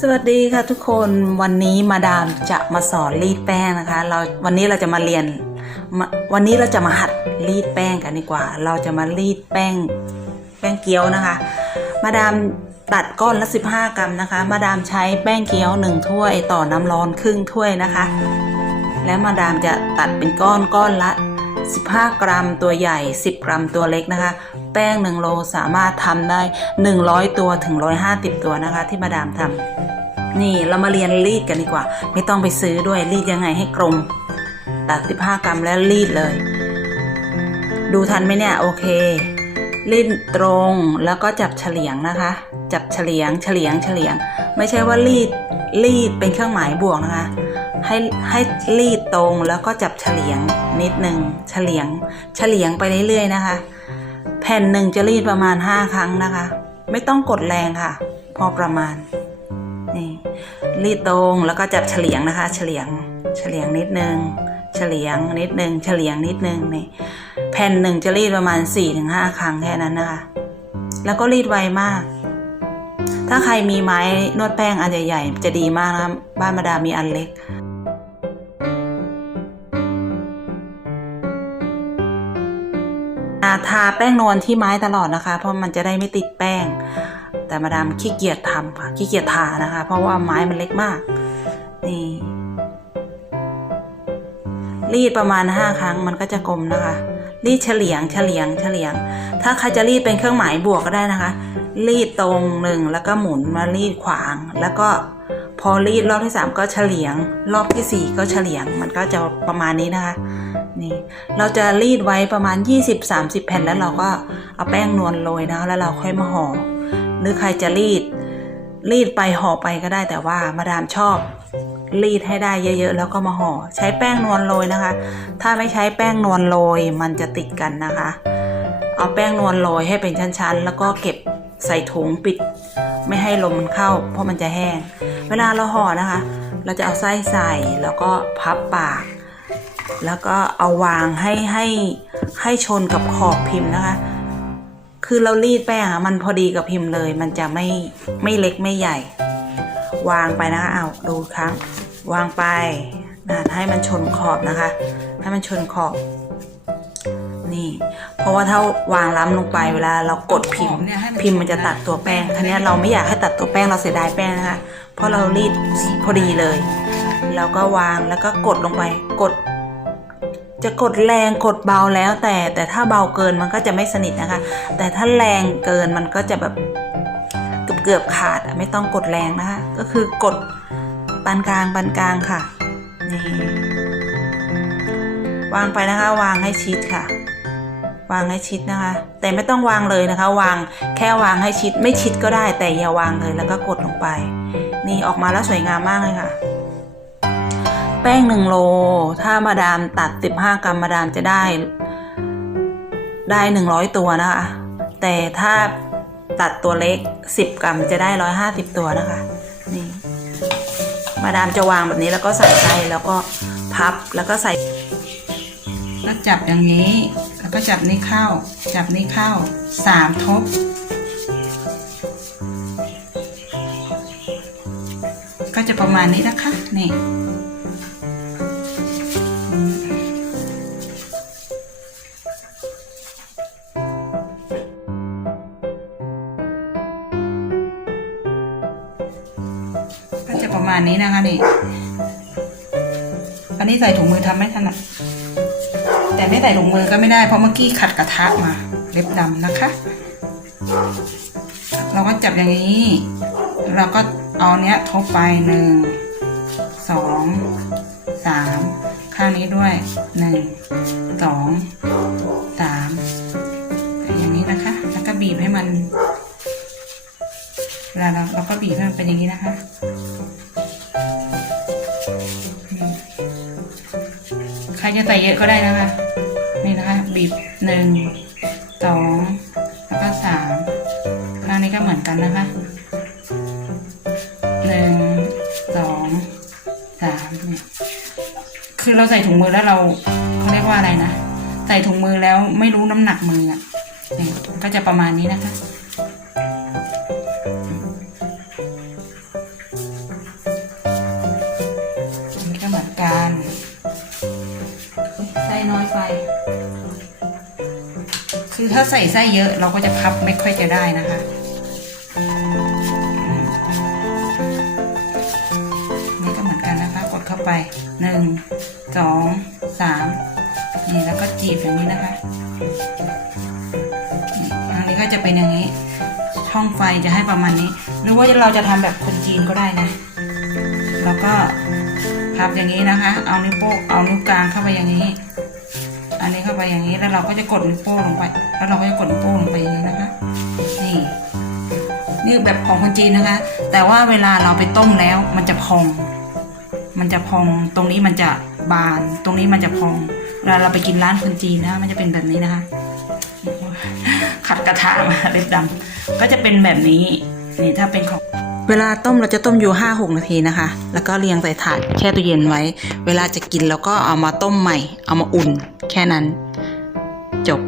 สวัสดีค่ะทุกคนวันนี้มาดามจะมาสอนรีดแป้งนะคะ เราวันนี้เราจะมาเรียน วันนี้เราจะมาหัดรีดแป้งกันดีกว่า เราจะมารีดแป้งแป้งเกี๊ยวนะคะ มาดามตัดก้อนละ 15 กรัมนะคะ มาดามใช้แป้งเกี๊ยวหนึ่งถ้วยต่อน้ำร้อนครึ่งถ้วยนะคะ และมาดามจะตัดเป็นก้อนก้อนละ 15 กรัมตัวใหญ่ 10 กรัมตัวเล็กนะคะ แป้ง 1 โลสามารถทำได้ 100 ตัวถึง 150 ตัวนะคะ ที่มาดามทำนี่เรามาเรียนรีดกันดีกว่า ไม่ต้องไปซื้อด้วยรีดยังไงให้กลมตัด 15 กรัมแล้วรีดเลย ดูทันไหมเนี่ย โอเครีดตรงแล้วก็จับเฉลียงนะคะ จับเฉลียงเฉลียงเฉลียง ไม่ใช่ว่ารีดรีดเป็นเครื่องหมายบวกนะคะ ให้ให้รีดตรงแล้วก็จับเฉลียงนิดหนึ่งเฉลียงเฉลียงไปเรื่อยๆนะคะ แผ่นหนึ่งจะรีดประมาณ 5 ครั้งนะคะ ไม่ต้องกดแรงค่ะ พอประมาณนี่รีดตรงแล้วก็จับเฉลียงนะคะเฉลียงเฉลียงนิดนึงเฉลียงนิดนึงเฉลียงนิดนึงนี่แผ่นหนึ่งจะรีดประมาณ 4-5 ครั้งแค่นั้นนะคะ แล้วก็รีดไวมาก ถ้าใครมีไม้นวดแป้งอันใหญ่ๆจะดีมากนะคะบ้านมาดามีอันเล็ก ทาแป้งนวลที่ไม้ตลอดนะคะ เพราะมันจะได้ไม่ติดแป้ง แต่มาดามขี้เกียจทำค่ะขี้เกียจทานะคะ เพราะว่าไม้มันเล็กมาก นี่รีดประมาณ 5 ครั้งมันก็จะกลมนะคะ รีดเฉลียงเฉลียงเฉลียง ถ้าใครจะรีดเป็นเครื่องหมายบวกก็ได้นะคะ รีดตรงหนึ่งแล้วก็หมุนมารีดขวาง แล้วก็พอรีดรอบที่ 3 ก็เฉลียง รอบทีสี่4 ก็เฉลียง มันก็จะประมาณนี้นะคะ นี่เราจะรีดไว้ประมาณ 20-30 แผ่นแล้วเราก็เอาแป้งนวลโรยนะแล้วเราค่อยมาห่อหรือใครจะรีด รีดไปห่อไปก็ได้แต่ว่ามาดามชอบ รีดให้ได้เยอะ ๆ แล้วก็มาห่อใช้แป้งนวลโรยนะคะ ถ้าไม่ใช้แป้งนวลโรยมันจะติดกันนะคะ เอาแป้งนวลโรยให้เป็นชั้นๆ แล้วก็เก็บใส่ถุงปิด ไม่ให้ลมมันเข้า เพราะมันจะแห้ง เวลาเราห่อนะคะ เราจะเอาไส้ใส่แล้วก็พับปาก แล้วก็เอาวางให้ให้ให้ชนกับขอบพิมพ์นะคะ คือเรารีดแป้งอะมันพอดีกับพิมพ์เลย มันจะไม่ไม่เล็กไม่ใหญ่ วางไปนะคะเอาดูครั้งวางไปนะให้มันชนขอบนะคะ ให้มันชนขอบนี่ เพราะว่าถ้าวางล้ำลงไปเวลาเรากดพิมพ์ พิมพ์มันจะตัดตัวแป้งทีนี้เราไม่อยากให้ตัดตัวแป้งเราเสียดายแป้งนะคะ เพราะเรารีดพอดีเลย แล้วก็วางแล้วก็กดลงไป กด จะกดแรงกดเบาแล้วแต่แต่ถ้าเบาเกินมันก็จะไม่สนิทนะคะ แต่ถ้าแรงเกินมันก็จะแบบเกือบเกือบขาดไม่ต้องกดแรงนะคะก็คือกดปานกลางปานกลางค่ะนี่วางไปนะคะ วางให้ชิดค่ะ วางให้ชิดนะคะ แต่ไม่ต้องวางเลยนะคะ วางแค่วางให้ชิดไม่ชิดก็ได้ แต่อย่าวางเลยแล้วก็กดลงไป นี่ออกมาแล้วสวยงามมากเลยค่ะ แป้งหนึ่งโล ถ้ามาดามตัด 15 กรัมมาดามจะได้ ได้ 100 ตัวนะคะ แต่ถ้าตัดตัวเล็ก 10 กรัมจะได้ 150 ตัวนะคะ นี่มาดามจะวางแบบนี้แล้วก็ใส่ไส้แล้วก็พับแล้วก็ใส่ก็จับอย่างนี้ แล้วก็จับนี่เข้า จับนี่เข้าสามทบ ก็จะประมาณนี้นะคะ นี่ มาณนี้นะคะนี่ อันนี้ใส่ถุงมือทำไม่ถนัดแต่ไม่ใส่ถุงมือก็ไม่ได้เพราะเมื่อกี้ขัดกระทะมา เล็บดำนะคะ เราก็จับอย่างนี้ เราก็เอาเนี้ยทบไปหนึ่งสองสามข้างนี้ด้วยหนึ่งสองสามอย่างนี้นะคะ แล้วก็บีบให้มันเวลาเราเราก็บีบให้มันเป็นอย่างนี้นะคะ จะใส่เยอะก็ได้นะคะ นี่นะคะ บีบหนึ่งสองแล้วก็สามข้างนี้ก็เหมือนกันนะคะหนึ่งสองสามเนี่ยคือเราใส่ถุงมือแล้วเราเขาเรียกว่าอะไรนะ ใส่ถุงมือแล้วไม่รู้น้ำหนักมืออะเนี่ยก็จะประมาณนี้นะคะ ไฟคือถ้าใส่ไส้เยอะเราก็จะพับไม่ค่อยจะได้นะคะนี่ก็เหมือนกันนะคะ กดเข้าไปหนึ่งสองสามนี่แล้วก็จีบอย่างนี้นะคะทางนี้ก็จะเป็นอย่างนี้ช่องไฟจะให้ประมาณนี้ หรือว่าเราจะทำแบบคนจีนก็ได้นะ แล้วก็พับอย่างนี้นะคะ เอานิ้วโป้งเอานิ้วกลางเข้าไปอย่างนี้ อันนี้เข้าไปอย่างนี้แล้วเราก็จะกดนิ้วโป้งลงไป แล้วเราก็จะกดนิ้วโป้งลงไปอย่างนี้นะคะ นี่นี่แบบของคนจีนนะคะ แต่ว่าเวลาเราไปต้มแล้วมันจะพอง มันจะพอง ตรงนี้มันจะบาน ตรงนี้มันจะพองเวลาเราไปกินร้านคนจีนนะคะมันจะเป็นแบบนี้นะคะ ขัดกระทะมาเล็บดำก็จะเป็นแบบนี้ นี่ถ้าเป็นของ เวลาต้มเราจะต้มอยู่ห้าหกนาทีนะคะ แล้วก็เรียงใส่ถาดแช่ตู้เย็นไว้ เวลาจะกินเราก็เอามาต้มใหม่ เอามาอุ่น แค่นั้น จบ